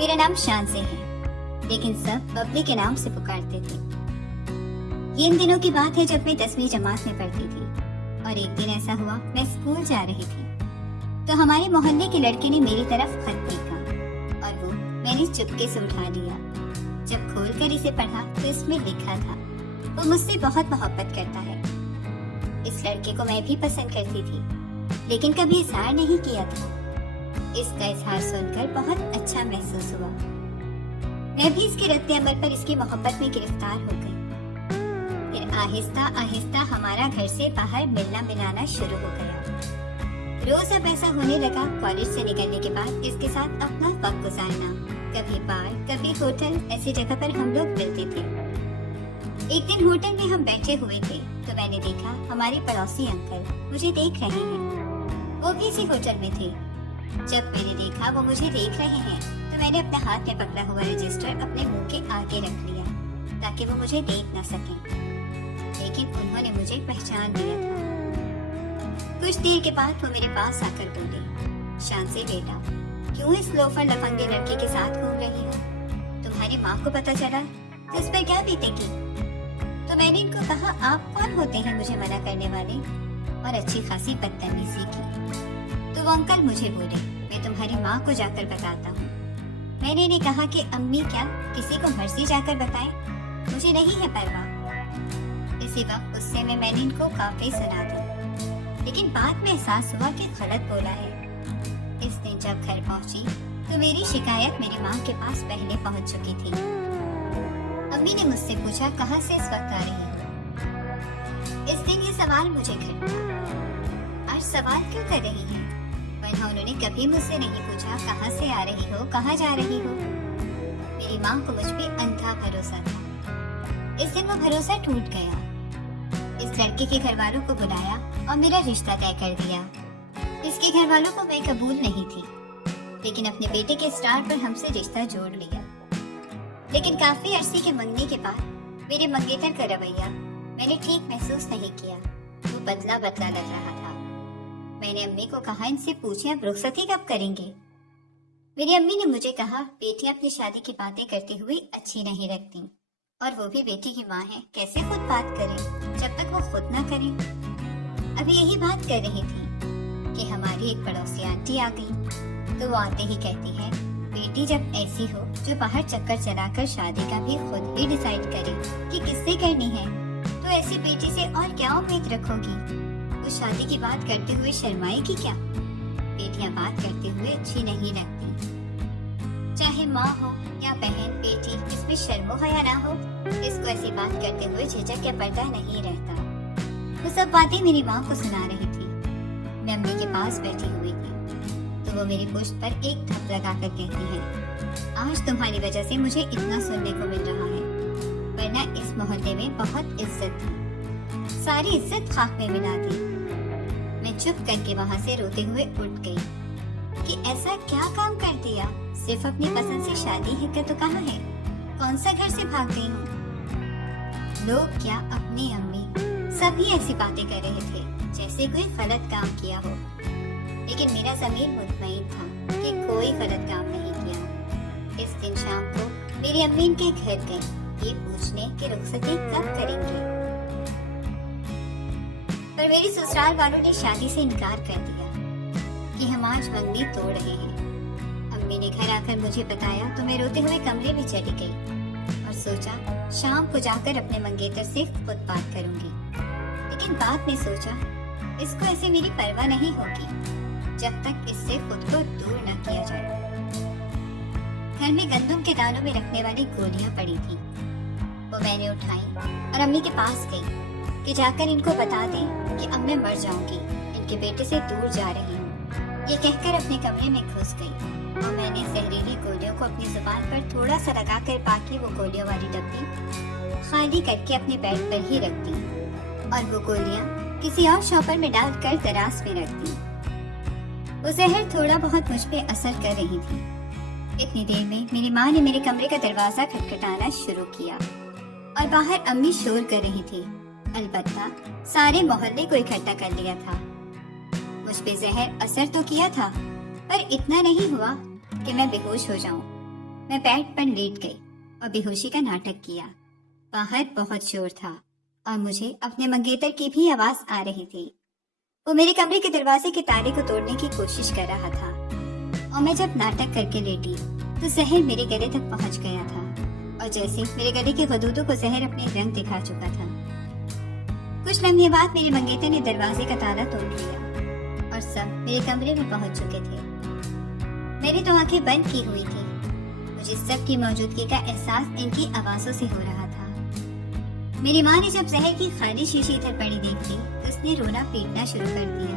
میرا نام شان سے ہے، لیکن سب ببلی کے نام سے پکارتے تھے۔ یہ ان دنوں کی بات ہے جب میں 10ویں جماعت میں پڑھتی تھی، اور ایک دن ایسا ہوا میں اسکول جا رہی تھی تو ہمارے محلے کے لڑکے نے میری طرف خط دیکھا اور وہ میں نے چپکے سے اٹھا لیا۔ جب کھول کر اسے پڑھا تو اس میں لکھا تھا، وہ مجھ سے بہت محبت کرتا ہے۔ اس لڑکے کو میں بھی پسند کرتی تھی، لیکن کبھی اظہار نہیں کیا تھا۔ اس کا اظہار سن کر بہت اچھا محسوس ہوا۔ میں بھی اس کے رد عمل پر اس کی محبت میں گرفتار ہو گئی۔ پھر آہستہ آہستہ ہمارا گھر سے باہر ملنا ملانا شروع ہو گیا۔ روز اب ایسا ہونے لگا، کالج سے نکلنے کے بعد اس کے ساتھ اپنا وقت گزارنا، کبھی بار کبھی ہوٹل، ایسی جگہ پر ہم لوگ ملتے تھے۔ ایک دن ہوٹل میں ہم بیٹھے ہوئے تھے تو میں نے دیکھا ہمارے پڑوسی انکل مجھے دیکھ رہے ہیں، وہ بھی اسی ہوٹل میں تھے۔ جب میں نے دیکھا وہ مجھے دیکھ رہے ہیں تو میں نے اپنے ہاتھ میں پکڑا ہوا رجسٹر اپنے منہ کے آگے رکھ لیا تاکہ وہ مجھے دیکھ نہ سکیں، لیکن انہوں نے مجھے پہچان لیا تھا۔ کچھ دیر کے بعد وہ میرے پاس آ کر بولے، شان سے بیٹا، کیوں اس لوفر لفنگے لڑکے کے ساتھ گھوم رہی ہو؟ تمہاری ماں کو پتہ چلا تو اس پر کیا بیتے گی؟ تو میں نے ان کو کہا، آپ کون ہوتے ہیں مجھے منع کرنے والے؟ اور اچھی خاصی بدتمیزی کی۔ تو وہ انکل مجھے بولے، میں تمہاری ماں کو جا کر بتاتا ہوں۔ میں نے انہیں کہا کہ امی کیا کسی کو مرضی جا کر بتائیں، مجھے نہیں ہے پرواہ۔ اسی وقت غصے میں نے ان کو کافی سنا دی، لیکن بعد میں احساس ہوا کہ غلط بولا ہے۔ اس دن جب گھر پہنچی تو میری شکایت میری ماں کے پاس پہلے پہنچ چکی تھی۔ امی نے مجھ سے پوچھا، کہاں سے اس وقت آ رہی ہو؟ اس دن یہ سوال مجھے کھٹا، آج سوال کیوں کر رہی ہے؟ ورنہ انہوں نے کبھی مجھ سے نہیں پوچھا کہاں سے آ رہی ہو، کہاں جا رہی ہو۔ میری ماں کو مجھ پہ اندھا بھروسہ تھا۔ اس دن وہ بھروسہ ٹوٹ گیا۔ اس لڑکے کے گھر والوں کو بلایا اور میرا رشتہ طے کر دیا۔ اس کے گھر والوں کو میں قبول نہیں تھی، لیکن اپنے بیٹے کے اصرار پر ہم سے رشتہ جوڑ لیا۔ لیکن کافی عرصے کے منگنے کے بعد میرے منگیتر کا رویہ میں نے ٹھیک محسوس نہیں کیا، وہ بدلا بدلا لگ رہا تھا۔ میں نے امی کو کہا، ان سے پوچھیں اب رخصتی کب کریں گے؟ میری امی نے مجھے کہا، بیٹیاں اپنی شادی کی باتیں کرتے ہوئے اچھی نہیں لگتی، اور وہ بھی بیٹی کی ماں ہے، کیسے خود بات کریں جب تک وہ خود نہ کریں۔ ابھی یہی بات کر رہی تھی کہ ہماری ایک پڑوسی آنٹی آ گئی، تو وہ آتے ہی کہتی ہے، بیٹی جب ایسی ہو جو باہر چکر چلا کر شادی کا بھی خود ہی ڈیسائیڈ کرے کہ کس سے کرنی ہے، تو ایسی بیٹی سے اور کیا امید رکھو گی؟ وہ شادی کی بات کرتے ہوئے شرمائے گی کیا؟ بیٹیاں بات کرتے ہوئے اچھی نہیں لگتی، چاہے ماں ہو یا بہن بیٹی، اس میں شرم و حیا نہ ہو، اس کو ایسی بات کرتے ہوئے جھجک یا پردہ نہیں رہتا۔ وہ سب باتیں میری ماں کو سنا رہی تھی۔ میں امی کے پاس بیٹھی ہوئی تھی تو وہ میری پشت پر ایک تھپ لگا کر کہتی ہے، آج تمہاری وجہ سے مجھے اتنا سننے کو مل رہا ہے، ورنہ اس محلے میں بہت عزت تھی، ساری عزت خاک میں ملا دی۔ میں چپ کر کے وہاں سے روتے ہوئے اٹھ گئی کہ ایسا کیا کام کر دیا، صرف اپنی پسند سے شادی ہے کا تو کہاں ہے، کون سا گھر سے بھاگ گئی ہوں۔ لوگ کیا، اپنی امی سبھی ایسی باتیں کر رہے تھے جیسے کوئی غلط کام کیا ہو، لیکن میرا ضمیر مطمئن تھا کہ کوئی غلط کام نہیں کیا۔ اس دن شام کو میری امی ان کے گھر گئی یہ پوچھنے کہ رخصتی کب کریں گے، پر میری سسرال والوں نے شادی سے انکار کر دیا کہ ہم آج منگنی توڑ رہے ہیں۔ امی نے گھر آ کر مجھے بتایا تو میں روتے ہوئے کمرے میں چلی گئی اور سوچا شام کو جا کر اپنے منگیتر سے خود بات کروں گی، لیکن بعد میں سوچا اس کو ایسے میری پرواہ نہیں ہوگی جب تک اس سے خود کو دور نہ کیا جائے۔ گھر میں گندم کے دانوں میں رکھنے والی گولیاں پڑی تھی، وہ میں نے اٹھائی اور امی کے پاس گئی کہ جا کر ان کو بتا دیں کہ اب میں مر جاؤں گی، ان کے بیٹے سے دور جا رہی ہوں۔ یہ کہہ کر اپنے کمرے میں گھس گئی اور میں نے زہریلی گولیوں کو اپنی زبان پر تھوڑا سا لگا کر باقی وہ گولیوں والی ڈبی خالی کر کے اپنے بیڈ پر ہی رکھ دی اور وہ گولیاں کسی اور شاپر میں ڈال کر دراز میں رکھ دی۔ وہ زہر تھوڑا بہت مجھ پہ اثر کر رہی تھی۔ اتنی دیر میں میری ماں نے میرے کمرے کا دروازہ کھٹکھٹانا شروع کیا اور باہر امی شور کر رہی تھی، البتہ سارے محلے کو اکٹھا کر لیا تھا۔ مجھ پہ زہر اثر تو کیا تھا، پر اتنا نہیں ہوا کہ میں بے ہوش ہو جاؤں۔ میں بیڈ پر لیٹ گئی اور بے ہوشی کا ناٹک کیا۔ باہر بہت شور تھا اور مجھے اپنے منگیتر کی بھی آواز آ رہی تھی۔ وہ میرے کمرے کے دروازے کے تالے کو توڑنے کی کوشش کر رہا تھا اور میں جب ناٹک کر کے لیٹی تو زہر میرے گلے تک پہنچ گیا تھا اور جیسے میرے گلے کے غدودوں کو زہر اپنے رنگ دکھا چکا تھا۔ کچھ لمحے بعد میرے منگیتر نے دروازے کا تالا توڑ لیا اور سب میرے کمرے میں پہنچ چکے تھے۔ میں نے تو آنکھیں بند کی ہوئی تھی۔ مجھے سب کی موجودگی کا احساس ان کی آوازوں سے ہو رہا تھا۔ میری ماں نے جب زہر کی خالی شیشی ادھر پڑی دیکھی تو اس نے رونا پیٹنا شروع کر دیا۔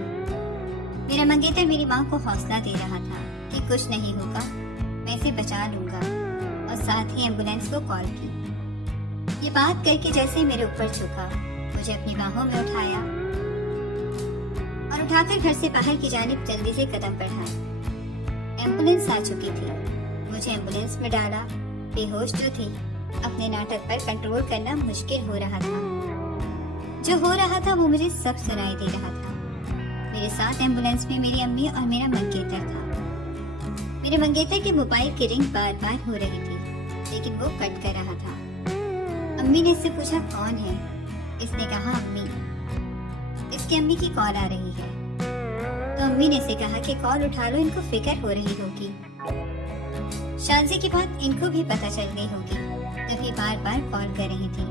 میرا منگیتر میری ماں کو حوصلہ دے رہا تھا کہ کچھ نہیں ہوگا، میں اسے بچا لوں گا، اور ساتھ ہی ایمبولینس کو کال کی۔ یہ بات کر کے جیسے میرے اوپر جھکا، مجھے اپنی باہوں میں اٹھایا اور اٹھا کر گھر سے باہر کی جانب جلدی سے قدم بڑھائے۔ ایمبولینس آ چکی تھی۔ مجھے ایمبولینس میں ڈالا۔ بے ہوش جو تھی، اپنے ناٹک پر کنٹرول کرنا مشکل ہو رہا تھا۔ جو ہو رہا تھا وہ مجھے سب سنائی دے رہا تھا۔ میرے ساتھ ایمبولینس میں میری امی اور میرا منگیتر تھا۔ میرے منگیتر کے موبائل کی رنگ بار بار ہو رہی تھی، لیکن وہ کٹ کر رہا تھا۔ امی نے اس سے پوچھا کون ہے؟ اس نے کہا امی۔ اس کی امی کی کال آ رہی ہے۔ تو امی نے اسے کہا کہ کال اٹھا لو، ان کو فکر ہو رہی ہوگی۔ شانزی کی بات ان کو بھی پتہ چل گئی ہوگی، تبھی بار بار کال کر رہی تھی۔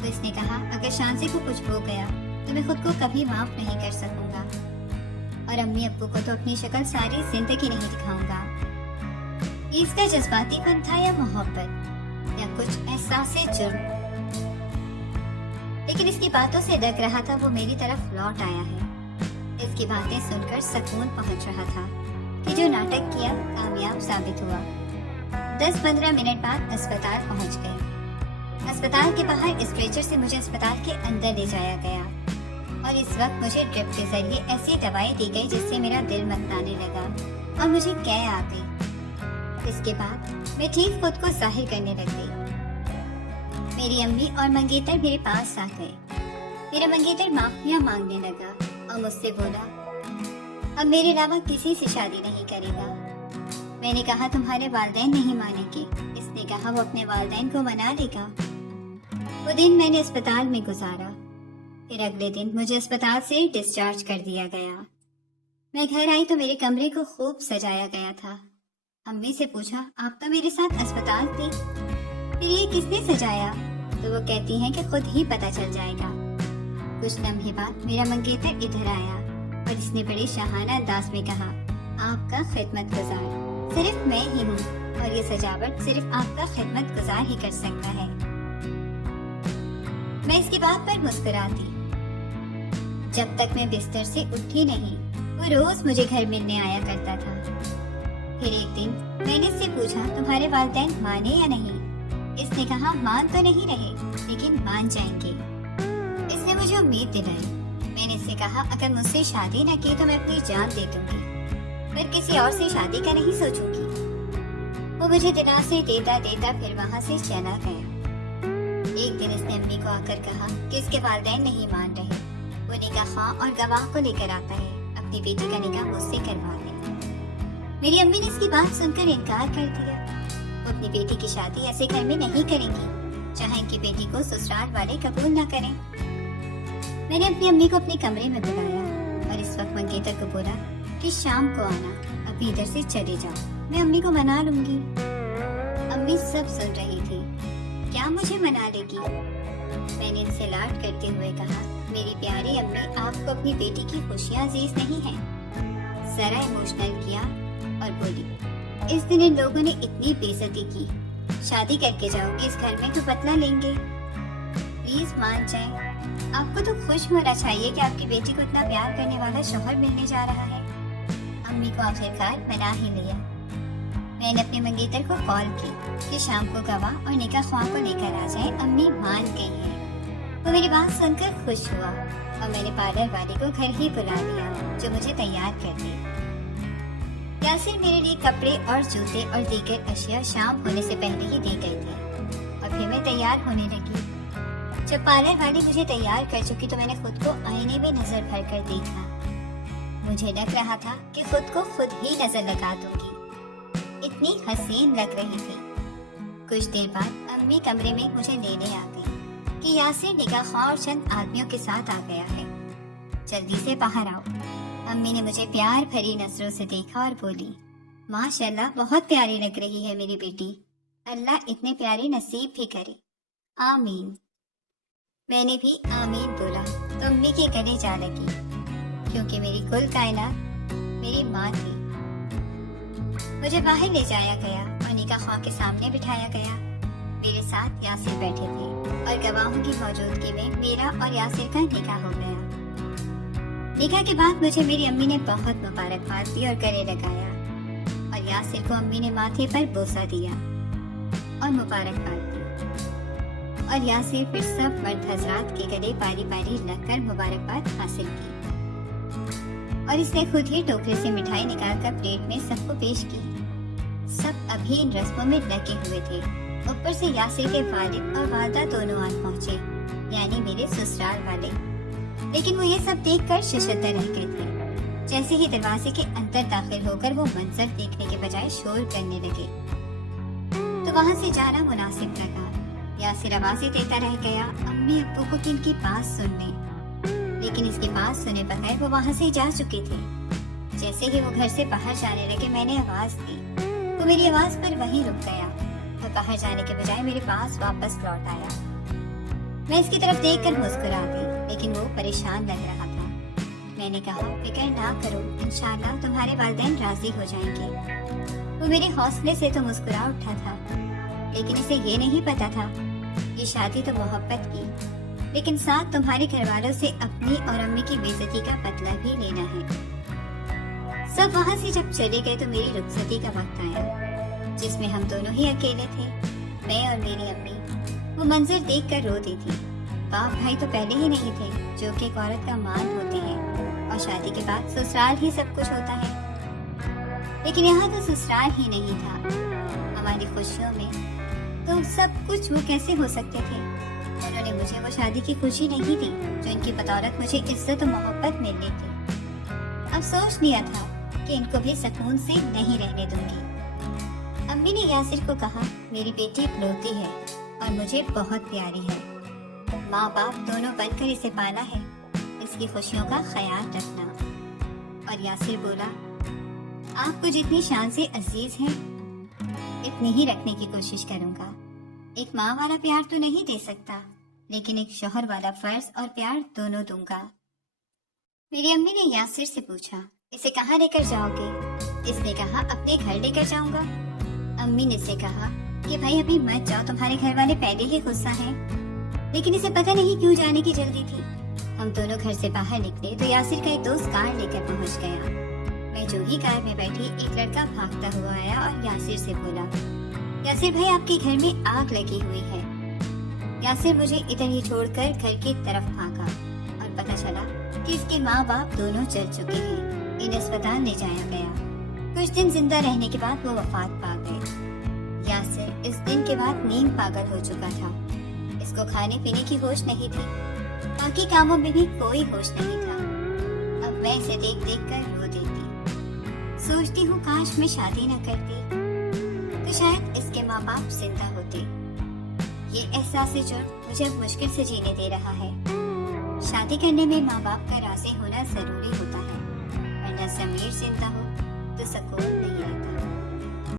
تو اس نے کہا اگر شانزی کو کچھ ہو گیا تو میں خود کو کبھی معاف نہیں کر سکوں گا، اور امی ابو کو تو اپنی شکل ساری زندگی نہیں دکھاؤں گا۔ اس کا جذباتی پن تھا یا محبت یا کچھ احساس جرم، لیکن اس کی باتوں سے لگ رہا تھا وہ میری طرف لوٹ آیا ہے۔ اس کی باتیں سن کر سکون پہنچ رہا تھا کہ جو ناٹک کیا کامیاب ثابت ہوا۔ 10-15 منٹ بعد اسپتال پہنچ گئے۔ اسپتال کے باہر اسٹریچر سے مجھے اسپتال کے اندر لے جایا گیا اور اس وقت مجھے ڈرپ کے ذریعے ایسی دوائی دی گئی جس سے میرا دل متلانے لگا اور مجھے قے آ گئی۔ اس کے بعد میں ٹھیک خود کو ظاہر کرنے لگ گئی۔ میری امی اور منگیتر میرے پاس آ گئے۔ میرا منگیتر معافیاں مانگنے لگا اور مجھ سے بولا اب میرے علاوہ کسی سے شادی نہیں کرے گا۔ میں نے کہا تمہارے والدین نہیں مانیں گے۔ اس نے کہا وہ اپنے والدین کو منا لے گا۔ وہ دن میں نے اسپتال میں گزارا۔ پھر اگلے دن مجھے اسپتال سے ڈسچارج کر دیا گیا۔ میں گھر آئی تو میرے کمرے کو خوب سجایا گیا تھا۔ امی سے پوچھا آپ تو میرے ساتھ اسپتال تھی، پھر یہ کس نے سجایا؟ تو وہ کہتی ہیں کہ خود ہی پتہ چل جائے گا۔ کچھ لمحے بعد میرا منگیتر ادھر آیا اور اس نے بڑے شاہانہ انداز میں کہا آپ کا خدمت گزار صرف میں ہی ہوں اور یہ سجاوٹ صرف آپ کا خدمت گزار ہی کر سکتا ہے۔ میں اس کی بات پر مسکراتی۔ جب تک میں بستر سے اٹھی نہیں وہ روز مجھے گھر ملنے آیا کرتا تھا۔ پھر ایک دن میں نے اس سے پوچھا تمہارے والدین مانے یا نہیں؟ اس نے کہا مان تو نہیں رہے لیکن مان جائیں گے۔ اس نے مجھے امید دلائی۔ میں نے اس سے کہا اگر مجھ سے شادی نہ کی تو میں اپنی جان دے دوں گی، پھر کسی اور سے شادی کا نہیں سوچوں گی۔ وہ مجھے دلاسے دیتا دیتا پھر وہاں سے چلا گیا۔ ایک دن اس نے امی کو آ کر کہا کہ اس کے والدین نہیں مان رہے، وہ نکاح خواہ اور گواہ کو لے کر آتا ہے، اپنی بیٹی کا نکاح مجھ سے کروا دے۔ میری امی نے اس کی بات سن کر انکار کر دیا۔ وہ اپنی بیٹی کی شادی ایسے گھر میں نہیں کریں گی جہاں ان کی بیٹی کو سسرال والے قبول نہ کریں۔ میں نے اپنی امی کو اپنے کمرے میں بلایا اور اس وقت منگیتر کو بولا کہ شام کو آنا، ابھی ادھر سے چلے جاؤ، میں امی کو منا لوں گی۔ امی سب سن رہی تھی۔ کیا مجھے منا لے گی؟ میں نے ان سے لاڈ کرتے ہوئے کہا میری پیاری امی آپ کو اپنی بیٹی کی خوشیاں عزیز نہیں ہیں۔ ذرا ایموشنل کیا اور بولی اس دن ان لوگوں نے اتنی بے عزتی کی، شادی کر کے جاؤ گی اس گھر میں تو بدلہ لیں گے، پلیز مان جائیں۔ آپ کو تو خوش ہونا چاہیے کہ آپ کی بیٹی کو اتنا پیار کرنے والا شوہر ملنے جا رہا ہے۔ امی کو آخرکار منا ہی لیا۔ میں نے اپنے منگیتر کو کال کی کہ شام کو گواہ اور نکاح خواہ کو لے کر آ جائیں، امی مان گئی ہیں۔ وہ میری بات سن کر خوش ہوا اور میں نے پارلر والے کو گھر ہی بلا لیا جو مجھے تیار کر دی۔ یاسر میرے لیے کپڑے اور جوتے اور دیگر اشیاء شام ہونے سے پہلے ہی دے گئی تھی اور پھر میں تیار ہونے لگی۔ جب پارلر والی مجھے تیار کر چکی تو میں نے خود کو آئینے میں نظر بھر کر دیکھا۔ مجھے لگ رہا تھا کہ خود کو خود ہی نظر لگا دوں گی، اتنی حسین لگ رہی تھی۔ کچھ دیر بعد امی کمرے میں مجھے لینے آ گئی کہ یاسر نگاہ خواہ اور چند آدمیوں کے ساتھ آ گیا ہے، جلدی سے باہر آؤ۔ امی نے مجھے پیار بھری نظروں سے دیکھا اور بولی، ماشاءاللہ بہت پیاری لگ رہی ہے میری بیٹی، اللہ اتنے پیارے نصیب بھی کرے، آمین۔ میں نے بھی آمین بولا تو امی کے گلے جا لگی، کیونکہ میری کل کائنات میری ماں تھی۔ مجھے باہر لے جایا گیا اور نکاح خواہ کے سامنے بٹھایا گیا۔ میرے ساتھ یاسر بیٹھے تھے اور گواہوں کی موجودگی میں میرا اور یاسر کا نکاح ہو گیا۔ نکاح کے بعد مجھے میری امی نے بہت مبارکباد دی اور گلے لگایا، اور یاسر کو امی نے ماتھے پر بوسہ دیا اور مبارکباد دی، اور یاسر پھر سب مرد حضرات کے گلے باری باری لگ کر مبارکباد حاصل کی، اور اس نے خود ہی ٹوکرے سے مٹھائی نکال کر پلیٹ میں سب کو پیش کی۔ سب ابھی ان رسموں میں لگے ہوئے تھے، اوپر سے یاسر کے والد اور والدہ دونوں آن پہنچے، یعنی میرے سسرال والے، لیکن وہ یہ سب دیکھ کر ششدر رہ گئے تھے۔ جیسے ہی دروازے کے اندر داخل ہو کر وہ منظر دیکھنے کے بجائے شور کرنے لگے تو وہاں سے جانا مناسب لگا۔ یاسر آوازیں دیتا رہ گیا امی ابو کو کہ ان کی بات سن لیں، لیکن اس کی بات سنے بغیر وہ وہاں سے جا چکے تھے۔ جیسے ہی وہ گھر سے باہر جانے لگے میں نے آواز دی تو میری آواز پر وہیں رک گیا اور باہر جانے کے بجائے میرے پاس واپس لوٹ آیا۔ میں اس کی طرف دیکھ کر مسکرا گئی، لیکن وہ پریشان لگ رہا تھا۔ میں نے کہا فکر نہ کرو، انشاءاللہ تمہارے والدین راضی ہو جائیں گے۔ وہ میرے حوصلے سے تو مسکرا اٹھا تھا، لیکن اسے یہ نہیں پتا تھا یہ شادی تو محبت کی، لیکن ساتھ تمہارے گھر والوں سے اپنی اور امی کی بے عزتی کا بدلہ بھی لینا ہے۔ سب وہاں سے جب چلے گئے تو میری رخصتی کا وقت آیا، جس میں ہم دونوں ہی اکیلے تھے، میں اور میری امی۔ وہ منظر دیکھ کر رو دی تھی۔ باپ بھائی تو پہلے ہی نہیں تھے، جو کہ ایک عورت کا مان ہوتے ہیں، اور شادی کے بعد سسرال ہی سب کچھ ہوتا ہے، لیکن یہاں تو سسرال ہی نہیں تھا۔ ہماری خوشیوں میں تو سب کچھ وہ کیسے ہو سکتے تھے؟ انہوں نے مجھے وہ شادی کی خوشی نہیں دی جو ان کی بدولت مجھے عزت و محبت ملنی تھی۔ اب سوچ لیا تھا کہ ان کو بھی سکون سے نہیں رہنے دوں گی۔ امی نے یاسر کو کہا میری بیٹی اکلوتی ہے اور مجھے بہت پیاری ہے، ماں باپ دونوں بن کر اسے پالا ہے، اس کی خوشیوں کا خیال رکھنا۔ اور یاسر بولا آپ کو جتنی شان سے عزیز ہیں اتنی ہی رکھنے کی کوشش کروں گا۔ ایک ماں والا پیار تو نہیں دے سکتا، لیکن ایک شوہر والا فرض اور پیار دونوں دوں گا۔ میری امی نے یاسر سے پوچھا اسے کہاں لے کر جاؤ گے؟ اس نے کہا اپنے گھر لے کر جاؤں گا۔ امی نے اسے کہا کہ بھائی ابھی مت جاؤ، تمہارے گھر والے پہلے ہی غصہ ہیں، لیکن اسے پتہ نہیں کیوں جانے کی جلدی تھی۔ ہم دونوں گھر سے باہر نکلے تو یاسر کا ایک دوست کار لے کر پہنچ گیا۔ میں جو ہی کار میں بیٹھی ایک لڑکا بھاگتا ہوا آیا اور یاسر سے بولا یاسر بھائی آپ کے گھر میں آگ لگی ہوئی ہے۔ یاسر مجھے ادھر ہی چھوڑ کر گھر کی طرف بھاگا اور پتہ چلا کہ اس کے ماں باپ دونوں جل چکے ہیں، انہیں اسپتال لے جایا گیا۔ کچھ دن زندہ رہنے کے بعد وہ وفات پا گئے۔ یاسر اس دن کے بعد نیند پاگل ہو چکا تھا، اس کو کھانے پینے کی ہوش نہیں تھی، باقی کاموں میں بھی کوئی ہوش نہیں تھا۔ اب میں اسے دیکھ دیکھ کر رو دیتی، سوچتی ہوں کاش میں شادی نہ کرتی تو شاید اس کے ماں باپ زندہ ہوتے۔ یہ احساس جرم مجھے اب مشکل سے جینے دے رہا ہے۔ شادی کرنے میں ماں باپ کا راضی ہونا ضروری ہوتا ہے، ورنہ ضمیر زندہ ہو تو سکون نہیں آتا۔